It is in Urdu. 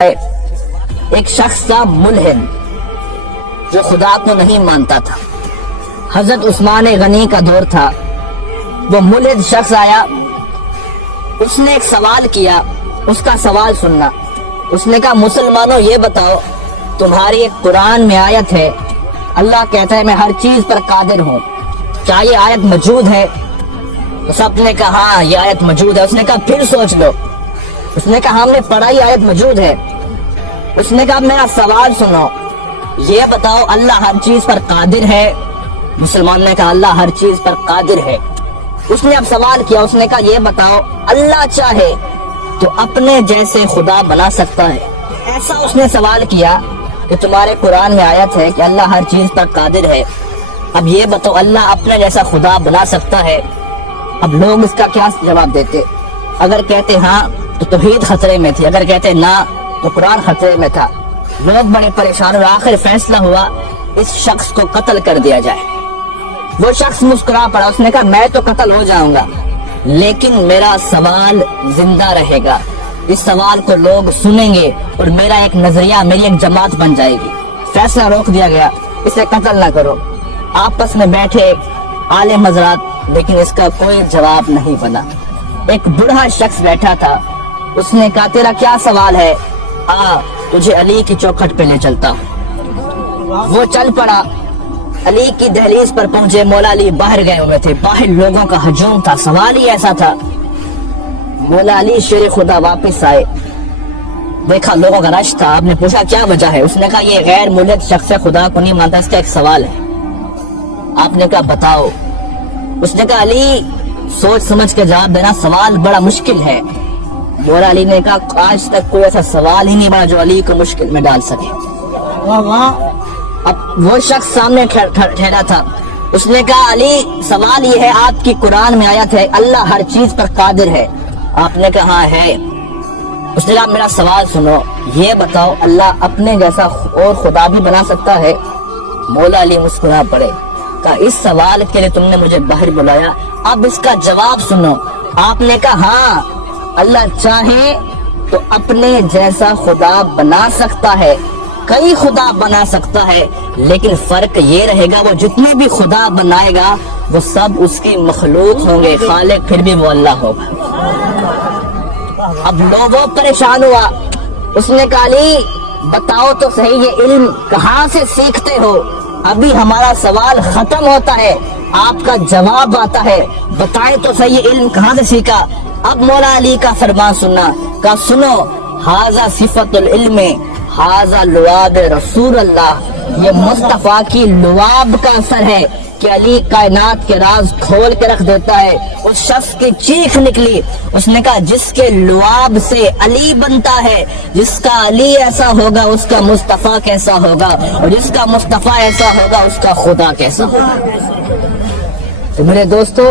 ایک شخص تھا ملحد جو خدا کو نہیں مانتا تھا۔ حضرت عثمان غنی کا دور تھا، وہ ملحد شخص آیا، اس نے ایک سوال کیا، اس کا سوال سننا۔ اس نے کہا مسلمانوں یہ بتاؤ، تمہاری ایک قرآن میں آیت ہے، اللہ کہتا ہے میں ہر چیز پر قادر ہوں، کیا یہ آیت موجود ہے؟ تو سب نے کہا ہاں یہ آیت موجود ہے۔ اس نے کہا پھر سوچ لو۔ اس نے کہا ہم نے پڑھا یہ آیت موجود ہے۔ اس نے کہا میرا سوال سنو، یہ بتاؤ اللہ ہر چیز پر قادر ہے؟ مسلمان نے کہا اللہ ہر چیز پر قادر ہے۔ اس نے اب سوال کیا، اس نے کہا یہ بتاؤ اللہ چاہے تو اپنے جیسے خدا بنا سکتا ہے؟ ایسا اس نے سوال کیا کہ تمہارے قرآن میں آیت ہے کہ اللہ ہر چیز پر قادر ہے، اب یہ بتاؤ اللہ اپنے جیسا خدا بنا سکتا ہے؟ اب لوگ اس کا کیا جواب دیتے؟ اگر کہتے ہاں تو توحید خطرے میں تھی، اگر کہتے نہ تو قرآن خطرے میں تھا۔ لوگ بڑے پریشان ہوئے، آخر فیصلہ ہوا اس شخص کو قتل کر دیا جائے۔ وہ شخص مسکرا پڑا، اس نے کہا میں تو قتل ہو جاؤں گا لیکن میرا سوال زندہ رہے گا، اس سوال کو لوگ سنیں گے اور میرا ایک نظریہ، میری ایک جماعت بن جائے گی۔ فیصلہ روک دیا گیا، اسے قتل نہ کرو۔ آپس میں بیٹھے عالم حضرات، لیکن اس کا کوئی جواب نہیں بنا۔ ایک بڑھا شخص بیٹھا تھا، اس نے کہا تیرا کیا سوال ہے؟ تجھے علی کی چوکھٹ پہ لے چلتا ہوں۔ وہ چل پڑا، علی کی دہلیز پر پہنچے، مولا علی باہر گئے ہوئے تھے، باہر لوگوں کا ہجوم تھا، سوال ہی ایسا تھا۔ مولا علی شیر خدا واپس آئے، دیکھا لوگوں کا رش تھا، آپ نے پوچھا کیا وجہ ہے؟ اس نے کہا یہ غیر ملحد شخص خدا کو نہیں مانتا، اس کا ایک سوال ہے۔ آپ نے کہا بتاؤ۔ اس نے کہا علی سوچ سمجھ کے جواب دینا، سوال بڑا مشکل ہے۔ مولا علی نے کہا آج تک کوئی ایسا سوال ہی نہیں بنا جو علی کو مشکل میں ڈال سکے۔ اب وہ شخص سامنے ٹھہرا تھا، اس نے کہا علی سوال یہ ہے، آپ کی قرآن میں آیت ہے اللہ ہر چیز پر قادر ہے؟ آپ نے کہا ہاں ہے۔ اس نے کہا میرا سوال سنو، یہ بتاؤ اللہ اپنے جیسا اور خدا بھی بنا سکتا ہے؟ مولا علی مسکرا پڑے، کہا اس سوال کے لیے تم نے مجھے باہر بلایا، اب اس کا جواب سنو۔ آپ نے کہا ہاں اللہ چاہے تو اپنے جیسا خدا بنا سکتا ہے، کئی خدا بنا سکتا ہے، لیکن فرق یہ رہے گا وہ جتنے بھی خدا بنائے گا وہ سب اس کی مخلوق ہوں گے، خالق پھر بھی وہ اللہ ہوگا۔ اب لوگوں پریشان ہوا، اس نے کہا علی بتاؤ تو صحیح یہ علم کہاں سے سیکھتے ہو؟ ابھی ہمارا سوال ختم ہوتا ہے، آپ کا جواب آتا ہے، بتائیں تو صحیح یہ علم کہاں سے سیکھا؟ اب مولا علی کا فرمان سننا، کہا سنو ھذا صفت العلم ھذا لعاب رسول اللہ، یہ مصطفیٰ کی لعاب کا اثر ہے کہ علی کائنات کے راز کھول کے رکھ دیتا ہے۔ اس شخص کی چیخ نکلی، اس نے کہا جس کے لعاب سے علی بنتا ہے، جس کا علی ایسا ہوگا اس کا مصطفیٰ کیسا ہوگا، اور جس کا مصطفیٰ ایسا ہوگا اس کا خدا کیسا ہوگا۔ تو میرے دوستو